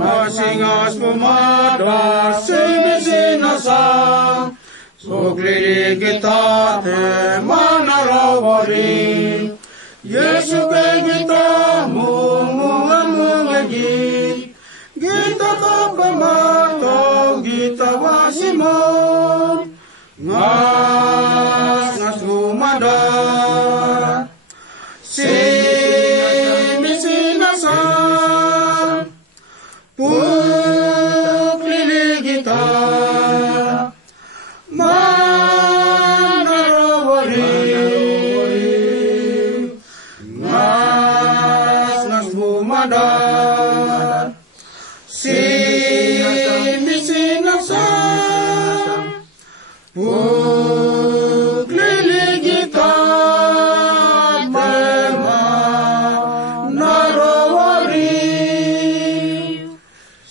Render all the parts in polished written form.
Nasingas pumadar simisinasang sukli kita te manarawari Yesu kay kita mungagit kita kapamataw kita wasimon ngas pumadar simisinasang puklili kita manarawari ngas bumadar simisinasang puklili kita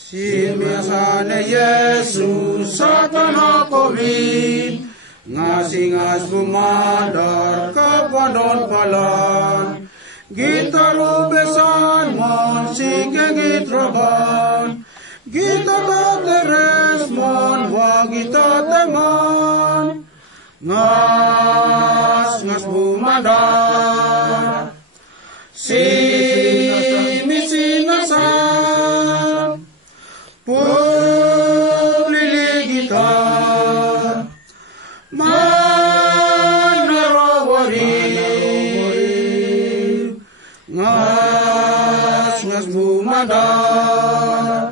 Simiasane Yesus satana kovin ngasingas bumadar kapadon palan Gita rubesan mon sikengit raban Gita tateres mon wa gita teman ngas bumadar simisinasang puklili kita manarawari ngas bumadar